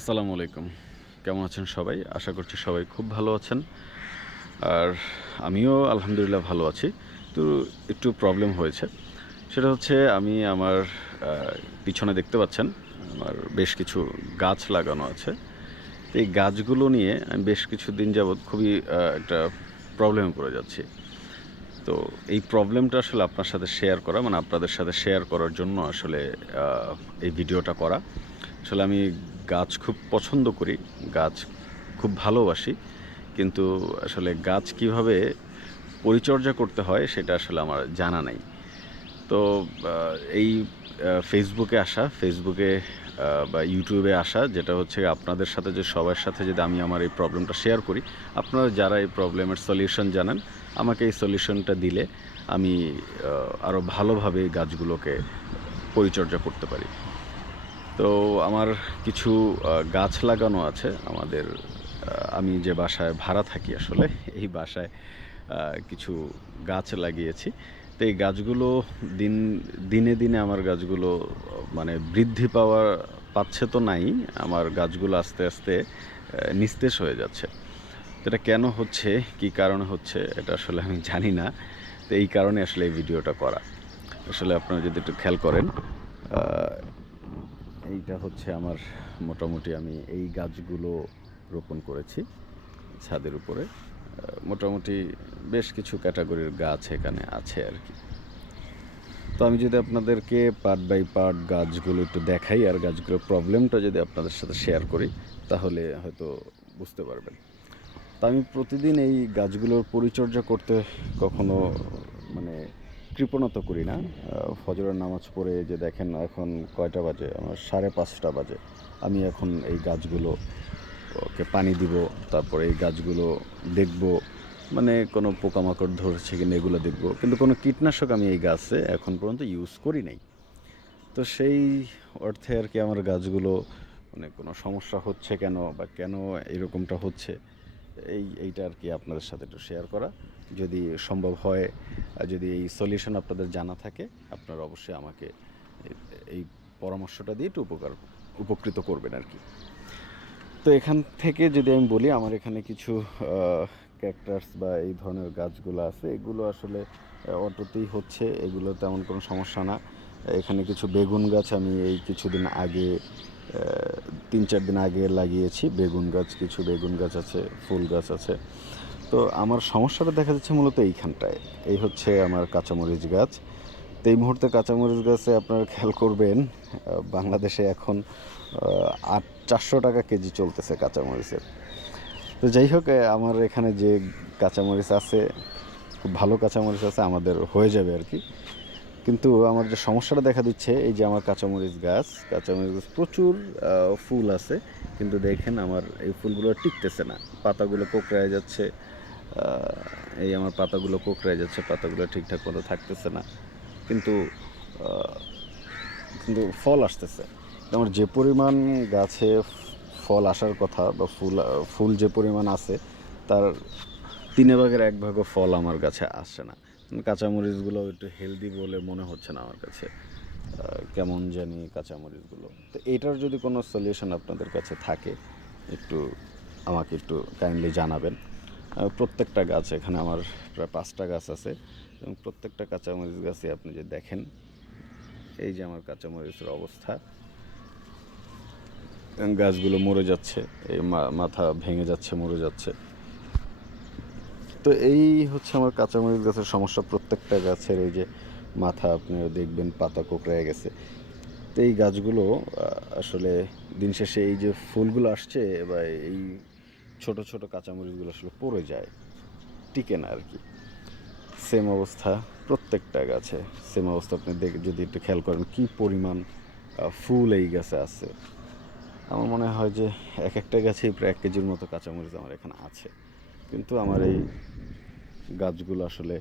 আসসালামু আলাইকুম। কেমন আছেন সবাই? আশা করছি সবাই খুব ভালো আছেন। আর আমিও আলহামদুলিল্লাহ ভালো আছি। তো একটু প্রবলেম হয়েছে। সেটা হচ্ছে আমি আমার পিছনে দেখতে পাচ্ছেন, আমার বেশ কিছু গাছ লাগানো আছে। তো এই গাছগুলো নিয়ে আমি বেশ কিছু দিন যাবৎ খুবই একটা প্রবলেমে পড়ে যাচ্ছি। তো এই প্রবলেমটা আসলে আপনার সাথে শেয়ার করা মানে আপনাদের সাথে শেয়ার করার জন্য আসলে এই ভিডিওটা করা। আসলে আমি গাছ খুব পছন্দ করি, গাছ খুব ভালোবাসি, কিন্তু আসলে গাছ কীভাবে পরিচর্যা করতে হয় সেটা আসলে আমার জানা নাই। তো এই ফেসবুকে আসা ফেসবুকে বা ইউটিউবে আসা, যেটা হচ্ছে আপনাদের সাথে যে সবার সাথে যদি আমি আমার এই প্রবলেমটা শেয়ার করি, আপনারা যারা এই প্রবলেমের সলিউশন জানেন, আমাকে এই সলিউশনটা দিলে আমি আরও ভালোভাবে গাছগুলোকে পরিচর্যা করতে পারি। তো আমার কিছু গাছ লাগানো আছে, আমাদের আমি যে বাসায় ভাড়া থাকি আসলে, এই বাসায় কিছু গাছ লাগিয়েছি। তো এই গাছগুলো দিন, দিনে দিনে আমার গাছগুলো মানে বৃদ্ধি পাওয়া পাচ্ছে তো নাই, আমার গাছগুলো আস্তে আস্তে নিস্তেজ হয়ে যাচ্ছে। এটা কেন হচ্ছে, কি কারণে হচ্ছে, এটা আসলে আমি জানি না। তো এই কারণে আসলে এই ভিডিওটা করা। আসলে আপনারা যদি একটু খেয়াল করেন এইটা হচ্ছে আমার মোটামুটি আমি এই গাছগুলো রোপণ করেছি, ছাদের উপরে। মোটামুটি বেশ কিছু ক্যাটাগরির গাছ এখানে আছে আর কি। তো আমি যদি আপনাদেরকে পার্ট বাই পার্ট গাছগুলো একটু দেখাই আর গাছগুলোর প্রবলেমটা যদি আপনাদের সাথে শেয়ার করি, তাহলে হয়তো বুঝতে পারবেন। তা আমি প্রতিদিন এই গাছগুলোর পরিচর্যা করতে কখনো মানে কৃপণতা করি না। ফজরের নামাজ পড়ে যে দেখেন এখন কয়টা বাজে? আমার সাড়ে পাঁচটা বাজে। আমি এখন এই গাছগুলো ওকে পানি দিব, তারপরে এই গাছগুলো দেখব। মানে কোনো পোকামাকড় ধরছে কিনা এগুলো দেখব। কিন্তু কোনো কীটনাশক আমি এই গাছে এখন পর্যন্ত ইউজ করি নাই। তো সেই অর্থে আর কি আমার গাছগুলো মানে কোনো সমস্যা হচ্ছে কেন বা কেন এরকমটা হচ্ছে, এই, এইটা আর কি আপনাদের সাথে একটু শেয়ার করা। যদি সম্ভব হয় যদি এই সলিউশন আপনাদের জানা থাকে, আপনারা অবশ্যই আমাকে এই পরামর্শটা দিয়ে একটু উপকার, উপকৃত করবেন আর কি। তো এখান থেকে যদি আমি বলি, আমার এখানে কিছু ক্যাকটাস বা এই ধরনের গাছগুলো আছে। এগুলো আসলে অটোতেই হচ্ছে। এগুলো তেমন কোনো সমস্যা না। এখানে কিছু বেগুন গাছ আমি এই কিছুদিন আগে তিন চার দিন আগে লাগিয়েছি। বেগুন গাছ, কিছু বেগুন গাছ আছে, ফুল গাছ আছে। তো আমার সমস্যাটা দেখা যাচ্ছে মূলত এইখানটায়। এই হচ্ছে আমার কাঁচামরিচ গাছ। তো এই মুহূর্তে কাঁচামরিচ গাছে আপনারা খেয়াল করবেন বাংলাদেশে এখন আট, চারশো টাকা কেজি চলতেছে কাঁচামরিচের। তো যাই হোক আমার এখানে যে কাঁচামরিচ আছে, খুব ভালো কাঁচামরিচ আছে, আমাদের হয়ে যাবে আর কি। কিন্তু আমার যে সমস্যাটা দেখা দিচ্ছে, এই যে আমার কাঁচামরিচ গাছ কাঁচামরিচ গাছ প্রচুর ফুল আছে, কিন্তু দেখেন আমার এই ফুলগুলো টিকতেছে না। পাতাগুলো কোকড়ায় যাচ্ছে এই আমার পাতাগুলো কোকড়ায় যাচ্ছে, পাতাগুলো ঠিকঠাক মতো থাকতেছে না। কিন্তু কিন্তু ফল আসতেছে। আমার যে পরিমাণ গাছে ফল আসার কথা বা ফুল ফুল যে পরিমাণ আছে, তার তিনে ভাগের এক ভাগও ফল আমার কাছে আসছে না। কাঁচামরিচগুলো একটু হেলদি বলে মনে হচ্ছে না আমার কাছে কেমন জানি কাঁচামরিচগুলো। তো এটার যদি কোনো সলিউশন আপনাদের কাছে থাকে, একটু আমাকে একটু কাইন্ডলি জানাবেন। প্রত্যেকটা গাছ এখানে আমার প্রায় পাঁচটা গাছ আছে। এবং প্রত্যেকটা কাঁচামরিচ গাছে আপনি যে দেখেন, এই যে আমার কাঁচামরিচের অবস্থা। গাছগুলো মরে যাচ্ছে, এই মাথা ভেঙে যাচ্ছে, মরে যাচ্ছে। তো এই হচ্ছে আমার কাঁচামরিচ গাছের সমস্যা। প্রত্যেকটা গাছের এই যে মাথা আপনি দেখবেন, পাতা কোকড়ায় গেছে। তো এই গাছগুলো আসলে দিন শেষে এই যে ফুলগুলো আসছে বা এই ছোট ছোট কাঁচামরিচগুলো আসলে পড়ে যায়। টিকে না আর কি। সেম অবস্থা, প্রত্যেকটা গাছে সেম অবস্থা। আপনি দেখ, যদি একটু খেয়াল করেন, কি পরিমাণ ফুল এই গাছে আছে। আমার মনে হয় যে এক একটা গাছেই প্রায় এক কেজির মতো কাঁচামরিচ আমার এখানে আছে। কিন্তু আমার এই গাছগুলো আসলে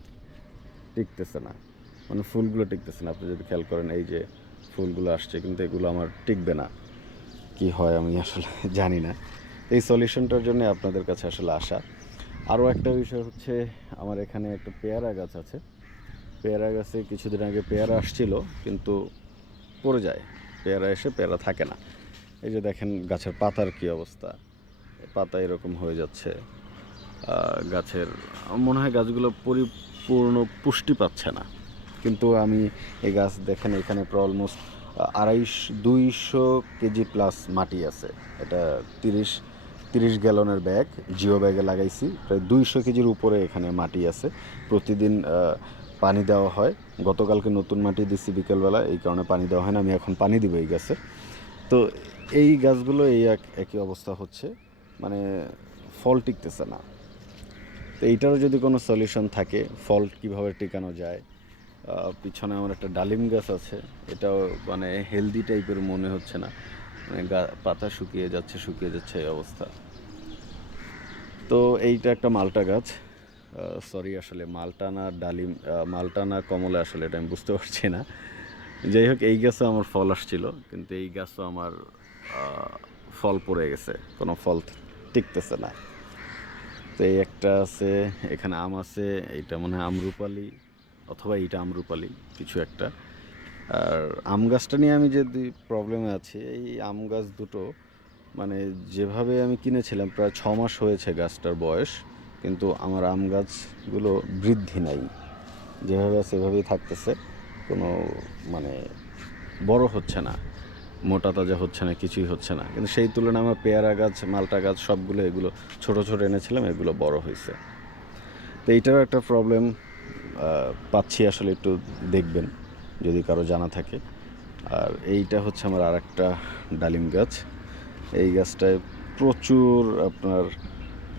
টিকতেছে না। মানে ফুলগুলো টিকতেছে না। আপনি যদি খেয়াল করেন, এই যে ফুলগুলো আসছে, কিন্তু এগুলো আমার টিকবে না। কি হয় আমি আসলে জানি না। এই সলিউশনটার জন্য আপনাদের কাছে আসলে আসা। আরও একটা বিষয় হচ্ছে, আমার এখানে একটা পেয়ারা গাছ আছে। পেয়ারা গাছে কিছুদিন আগে পেয়ারা আসছিল, কিন্তু পড়ে যায়। পেয়ারা এসে পেয়ারা থাকে না। এই যে দেখেন গাছের পাতার কি অবস্থা। পাতা এরকম হয়ে যাচ্ছে। গাছের, মনে হয় গাছগুলো পরিপূর্ণ পুষ্টি পাচ্ছে না। কিন্তু আমি এই গাছ দেখেন, এখানে প্রায় অলমোস্ট আড়াইশ, দুইশো কেজি প্লাস মাটি আছে। এটা তিরিশ তিরিশ গ্যালনের ব্যাগ, জিও ব্যাগে লাগাইছি। প্রায় দুইশো কেজির উপরে এখানে মাটি আছে। প্রতিদিন পানি দেওয়া হয়। গতকালকে নতুন মাটি দিচ্ছি বিকেলবেলা, এই কারণে পানি দেওয়া হয় না, আমি এখন পানি দিব এই গাছে। তো এই গাছগুলো এই এক, একই অবস্থা হচ্ছে। মানে ফল টিকতেছে না। তো এইটারও যদি কোনো সলিউশন থাকে, ফল কীভাবে টিকানো যায় পিছনে আমার একটা ডালিম গাছ আছে। এটাও মানে হেলদি টাইপের মনে হচ্ছে না। পাতা শুকিয়ে যাচ্ছে শুকিয়ে যাচ্ছে এই অবস্থা। তো এইটা একটা মালটা গাছ। সরি আসলে মালটা না ডালিম আহ, মালটা না কমলা আসলে এটা আমি বুঝতে পারছি না। যাই হোক এই গাছে আমার ফল আসছিল কিন্তু এই গাছও আমার ফল পড়ে গেছে। কোনো ফল টিকতেছে না। তো এই একটা আছে এখানে আম আছে এইটা মনে হয় আমরুপালি অথবা এইটা আমরুপালি কিছু একটা। আর আম গাছটা নিয়ে আমি যে দুই প্রবলেমে আছি, এই আম গাছ দুটো মানে যেভাবে আমি কিনেছিলাম, প্রায় ছ মাস হয়েছে গাছটার বয়স, কিন্তু আমার আম গাছগুলো বৃদ্ধি নাই। যেভাবে আছে সেভাবেই থাকতেছে। কোনো মানে বড় হচ্ছে না, মোটা তাজা হচ্ছে না, কিছুই হচ্ছে না। কিন্তু সেই তুলনায় আমার পেয়ারা গাছ, মালটা গাছ, সবগুলো এগুলো ছোট ছোট এনেছিলাম, এগুলো বড় হয়েছে। তো এইটারও একটা প্রবলেম পাচ্ছি আসলে একটু দেখবেন। যদি কারও জানা থাকে। আর এইটা হচ্ছে আমার আর একটা ডালিম গাছ। এই গাছটায় প্রচুর আপনার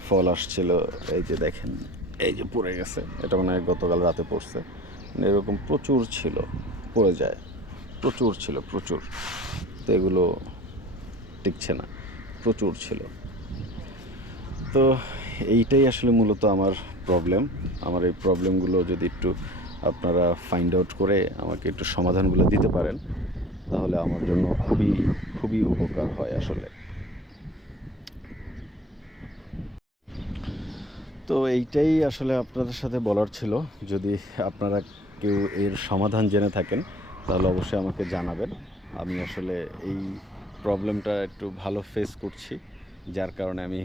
ফল আসছিল। এই যে দেখেন, এই যে পড়ে গেছে। এটা মানে গতকাল রাতে পড়ছে। মানে এরকম প্রচুর ছিল, পড়ে যায়। প্রচুর ছিল, প্রচুর। তো এগুলো টিকছে না, প্রচুর ছিল। তো এইটাই আসলে মূলত আমার প্রবলেম আমার এই প্রবলেমগুলো যদি একটু আপনারা ফাইন্ড আউট করে আমাকে একটু সমাধানগুলো দিতে পারেন, তাহলে আমার জন্য খুবই খুবই উপকার হয় আসলে। তো এইটাই আসলে আপনাদের সাথে বলার ছিল। যদি আপনারা কেউ এর সমাধান জেনে থাকেন, তাহলে অবশ্যই আমাকে জানাবেন। আমি আসলে এই প্রবলেমটা একটু ভালো ফেস করছি, যার কারণে আমি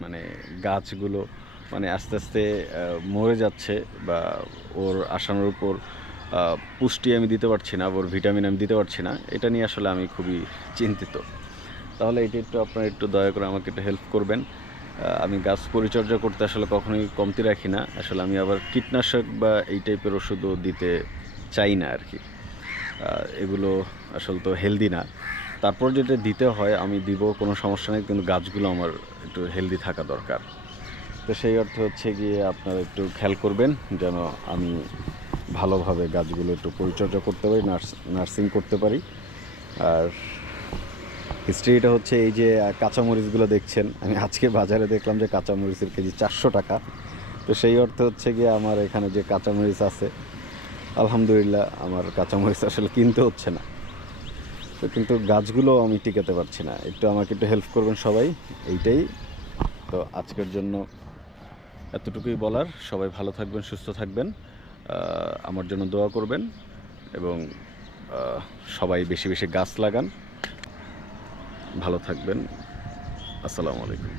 মানে গাছগুলো মানে আস্তে আস্তে মরে যাচ্ছে বা ওর আসানোর উপর পুষ্টি আমি দিতে পারছি না, ওর ভিটামিন আমি দিতে পারছি না, এটা নিয়ে আসলে আমি খুবই চিন্তিত। তাহলে এটা একটু আপনারা একটু দয়া করে আমাকে একটু হেল্প করবেন। আমি গাছ পরিচর্যা করতে আসলে কখনোই কমতি রাখি না, আসলে আমি আবার কীটনাশক বা এই টাইপের ওষুধও দিতে চাই না আর কি। এগুলো আসলে তো হেলদি না। তারপর যেটা দিতে হয়, আমি দিব, কোনো সমস্যা নেই, কিন্তু গাছগুলো আমার একটু হেলদি থাকা দরকার। তো সেই অর্থে হচ্ছে গিয়ে আপনারা একটু খেয়াল করবেন যেন আমি ভালোভাবে গাছগুলো একটু পরিচর্যা করতে পারি, নার্স করতে পারি। আর হিস্ট্রিটা হচ্ছে এই যে কাঁচামরিচগুলো দেখছেন, আমি আজকে বাজারে দেখলাম যে কাঁচামরিচের কেজি চারশো টাকা। তো সেই অর্থে হচ্ছে গিয়ে আমার এখানে যে কাঁচামরিচ আছে, আলহামদুলিল্লাহ আমার কাঁচামরিচ আসলে কিনতে হচ্ছে না। তো কিন্তু গাছগুলো আমি টিকাতে পারছি না। একটু আমাকে একটু হেল্প করবেন সবাই, এইটাই। তো আজকের জন্য এতটুকুই বলার। সবাই ভালো থাকবেন, সুস্থ থাকবেন। আমার জন্য দোয়া করবেন এবং সবাই বেশি বেশি গাছ লাগান। ভালো থাকবেন। আসসালামু আলাইকুম।